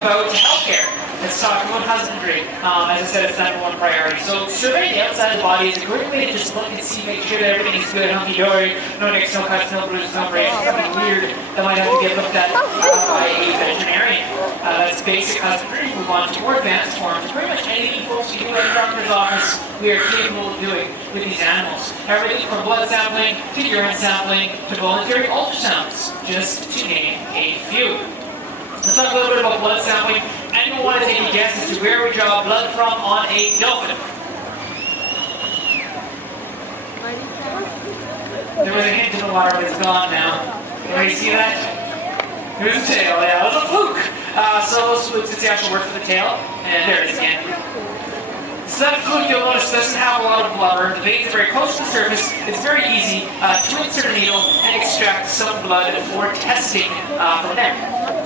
About healthcare. Let's talk about husbandry. As I said, it's number one priority. So surveying the outside of the body is a great way to just look and see, make sure that everything is good, hunky-dory, no nicks, no cuts, no bruises, no abrasions, nothing weird that might have to get looked at by a veterinarian. That's basic husbandry. Move on to more advanced forms. Pretty much anything folks can do at a doctor's office, we are capable of doing with these animals. Everything from blood sampling to urine sampling to voluntary ultrasounds, just to name a few. Let's talk a little bit about blood sampling. Anyone want to take a guess as to where we draw blood from on a dolphin? There was a hint in the water, but it's gone now. Everybody see that? There's a tail, yeah, it was a fluke. So those flukes, it's the actual word for the tail. And there it is again. So that fluke, you'll notice, doesn't have a lot of blubber. The veins are very close to the surface. It's very easy to insert a needle and extract some blood for testing from there.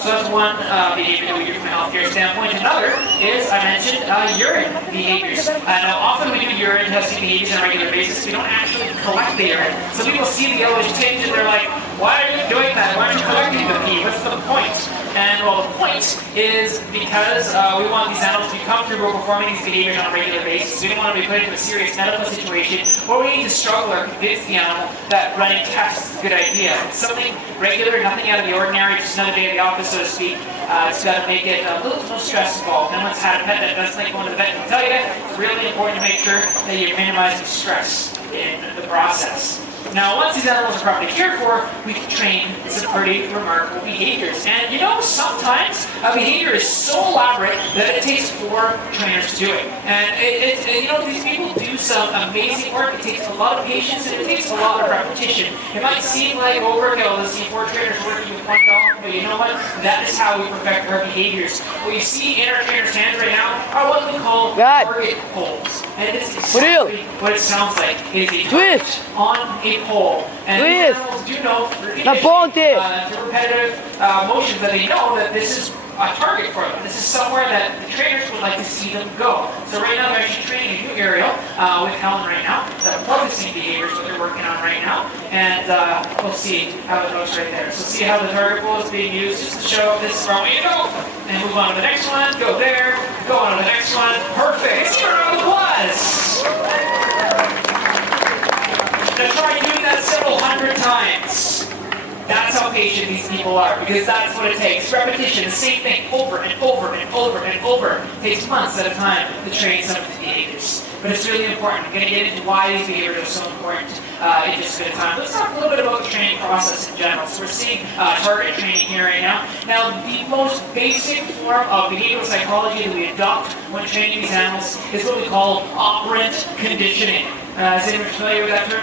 So that's one behavior that we do from a healthcare standpoint. Another is, I mentioned, urine behaviors. Now, often we do urine testing behaviors on a regular basis. We don't actually collect the urine. So people see the yellowish tinge and they're like, why are you doing that? Why aren't you collecting the pee? What's the point? And well, the point is because we want these animals to be comfortable performing these behaviors on a regular basis. We don't want to be put into a serious medical situation where we need to struggle or convince the animal that running tests is a good idea. It's something regular, nothing out of the ordinary, just another day at the office, so to speak. It's got to make it a little no stress involved. No one's had a pet that doesn't like going to the vet and tell you that. It's really important to make sure that you're minimizing stress in the process. Now, once these animals are properly cared for, we can train some pretty remarkable behaviors. And you know, sometimes a behavior is so elaborate that it takes 4 trainers to do it. And you know, these people do some amazing work. It takes a lot of patience and it takes a lot of repetition. It might seem like overkill to see 4 trainers working with 1 dog, but you know what? That is how we perfect our behaviors. What you see in our trainers' hands right now are what we call target poles. And this is exactly what it sounds like. It is a target on a pole. And these animals do know through repetitive motions that they know that this is a target for them. This is somewhere that the trainers would like to see them go. So right now they're actually training a new aerial with Helen right now. The focusing behavior is what they're working on right now. And we'll see how it looks right there. So see how the target pole is being used just to show this is where we go. And move on to the next one. Go there. Go on to the next one. Perfect. Let's give a round of applause. Now try doing that several hundred times. That's how patient these people are, because that's what it takes. Repetition, the same thing, over and over and over and over. It takes months at a time to train some of these behaviors. But it's really important. I'm going to get into why these behaviors are so important in just a bit of time. Let's talk a little bit about the training process in general. So we're seeing target training here right now. Now, the most basic form of behavioral psychology that we adopt when training these animals is what we call operant conditioning. Is anyone familiar with that term?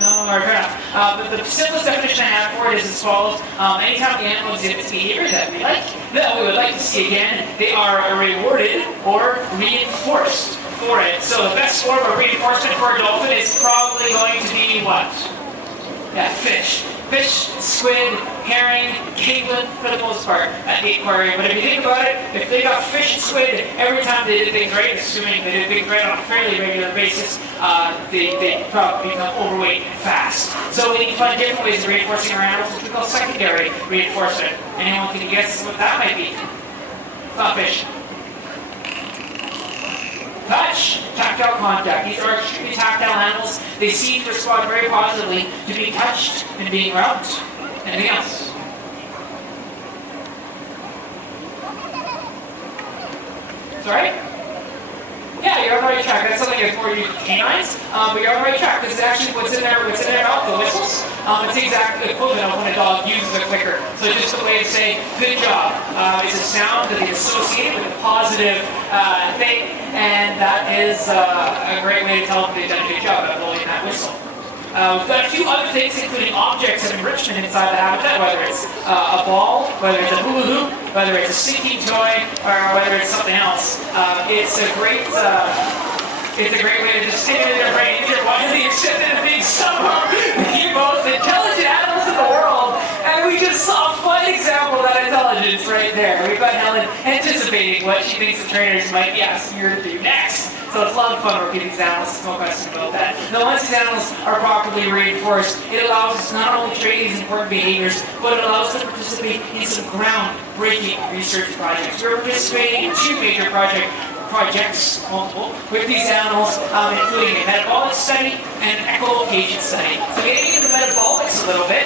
No, alright, fair enough. The simplest definition I have for it is as follows. Anytime the animal exhibits behavior that we would like to see again, they are rewarded or reinforced for it. So the best form of reinforcement for a dolphin is probably going to be what? Yeah, fish. Fish, squid, herring, kinglet for the most part at the aquarium. But if you think about it, if they got fish and squid every time they did things right, assuming they did things right on a fairly regular basis, they probably become overweight fast. So we need to find different ways of reinforcing our animals, which we call secondary reinforcement. Anyone can guess what that might be? It's not fish. Touch, tactile contact. These are extremely tactile animals. They seem to respond very positively to being touched and being rubbed. Anything else? Sorry? Yeah, you're on the right track. That's something that's more unique to canines, but you're on the right track. This is actually what's in their mouth, the whistles. It's the exact equivalent of when a dog uses a clicker. So just a way to say, good job. It's a sound that is associated with a positive thing, and that is a great way to tell them they've done a good job at blowing that whistle. We've got a few other things, including objects of enrichment inside the habitat, whether it's a ball, whether it's a hula hoop, whether it's a sinking toy, or whether it's something else. It's a great way to just stimulate their brain. They're widely accepted as being some of the most intelligent animals in the world, and we just saw a fun example of that intelligence right there. We've got Helen anticipating what she thinks the trainers might be asking her to do next. So it's a lot of fun working with these animals, no question about that. Now once these animals are properly reinforced, it allows us not only to train these important behaviors, but it allows us to participate in some groundbreaking research projects. We're participating in two major projects, multiple, with these animals, including a metabolic study and an echolocation study. So getting into metabolics a little bit,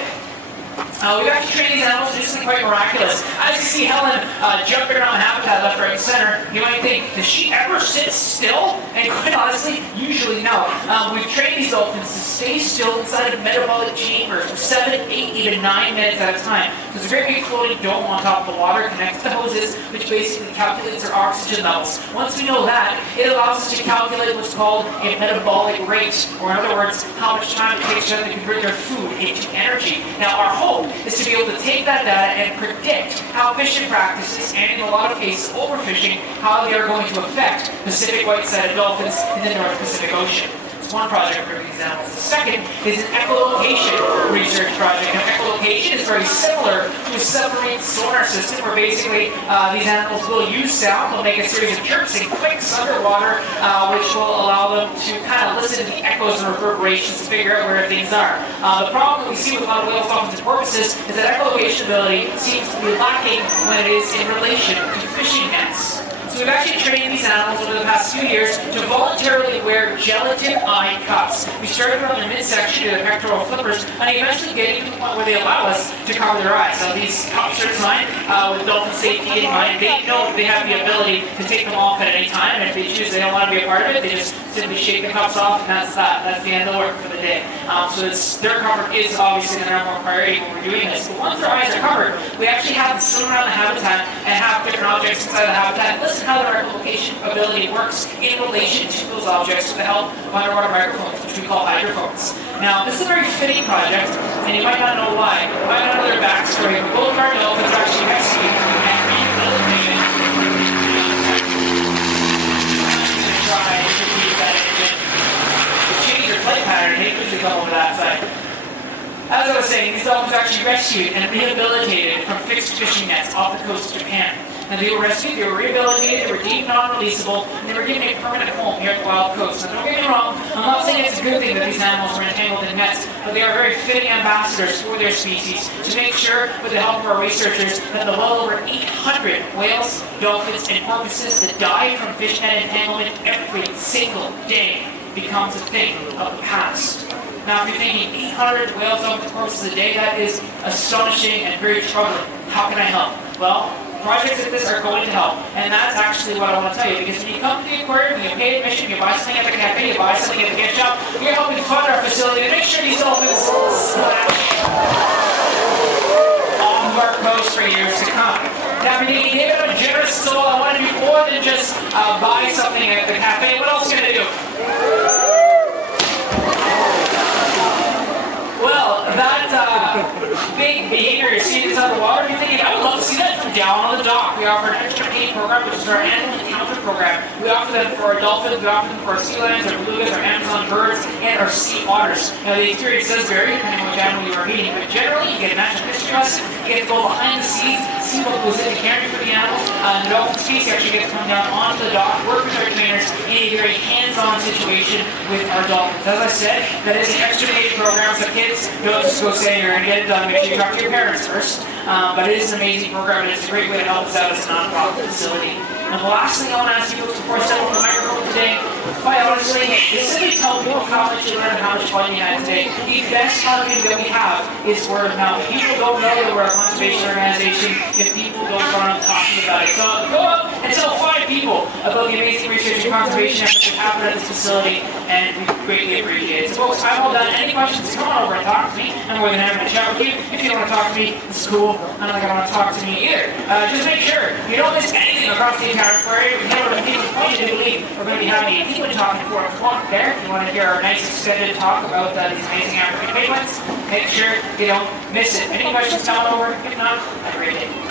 we've actually trained these animals to do something quite miraculous. As you see Helen jumping around the habitat left, right, and center, you might think, does she ever sit still? And quite honestly, usually no. We've trained these dolphins to stay still inside of metabolic chambers for 7, 8, even 9 minutes at a time. So it's a very big floating dome on top of the water, connects to hoses, which basically calculates their oxygen levels. Once we know that, it allows us to calculate what's called a metabolic rate, or in other words, how much time it takes for them to convert their food into energy. Now, our hope is to be able to take that data and predict how fishing practices, and in a lot of cases overfishing, how they are going to affect Pacific white-sided dolphins in the North Pacific Ocean. It's one project for these animals. The second is an echolocation research project. Now, echolocation is very similar to a submarine sonar system where basically these animals will use sound, they'll make a series of chirps and clicks underwater, which will allow them to kind of listen to the echoes and reverberations to figure out where things are. The problem that we see with a lot of whales, dolphins, and porpoises is that echolocation ability seems to be lacking when it is in relation to fishing nets. So we've actually trained these animals over the past few years to voluntarily wear gelatin eye cups. We started around their midsection to the pectoral flippers, and eventually getting to the point where they allow us to cover their eyes. Now these cups are designed with dolphin safety in mind. They know that they have the ability to take them off at any time, and if they choose they don't want to be a part of it, they just simply shake the cups off, and that's that. That's the end of the work for the day. So their comfort is obviously the number one priority when we're doing this. But once their eyes are covered, we actually have them sit around the habitat and have different objects inside the habitat. Listen how their echolocation ability works in relation to those objects with the help of underwater microphones, which we call hydrophones. Now, this is a very fitting project, and you might not know why. You might not know their backstory, but both of our dolphins are actually rescued and rehabilitated. Try to repeat that engine. Change your flight pattern, they usually come over that side. As I was saying, these dolphins are actually rescued and rehabilitated from fixed fishing nets off the coast of Japan. Now they were rescued, they were rehabilitated, they were deemed non-releasable, and they were given a permanent home here at the Wild Coast. Now don't get me wrong, I'm not saying it's a good thing that these animals were entangled in nets, but they are very fitting ambassadors for their species to make sure, with the help of our researchers, that the well over 800 whales, dolphins, and porpoises that die from fish net entanglement every single day becomes a thing of the past. Now, if you're thinking 800 whales, dolphins, porpoises a day, that is astonishing and very troubling. How can I help? Well, projects like this are going to help, and that's actually what I want to tell you, because when you come to the aquarium, you pay admission, you buy something at the cafe, you buy something at the gift shop, we're helping fund our facility to make sure these dolphins splash off of our coast for years to come. Now, if you're thinking, David, I'm a generous soul, I want to do more than just buy something at the cafe, what else can I do? Well, that big behavior you're seeing inside the water, you're thinking, I would love to see that from down on the dock. We offer an extra paid program, which is our animal encounter program. We offer them for our dolphins, we offer them for our sea lions, our belugas, our Amazon birds, and our sea otters. Now, the experience does vary depending on which animal you are meeting, but generally, you get a natural history lesson, you get to go behind the scenes, see what goes into caring for the animals. The dolphin species actually get to come down onto the dock, work with our trainers in a very hands-on situation with our dolphins. As I said, that is an extra paid program, so kids don't just go say you're going to get it done. Make sure you talk to your parents first. But it is an amazing program, and it's a great way to help us out as a non-profit facility. And the last thing I want to ask you folks before I step on the microphone today, quite honestly, is simply tell people how much you learn and how much fun you had today. The best marketing that we have is word of mouth. People don't know that we're a conservation organization if people don't run up talking about it. So go up and tell 5 people about the amazing research and conservation efforts that happen at this facility, and we greatly appreciate it. So folks, I'm all done. Any questions, come on over and talk to me. I'm more than happy to chat with you. If you don't want to talk to me, it's cool. I don't think I want to talk to me either. Just make sure you don't miss anything across the entire aquarium. We have a meeting point to believe we're going to be having a penguin talking for a o'clock there. If you want to hear our nice extended talk about these amazing African penguins, make sure you don't miss it. Any questions, come on over. If not, have a great day.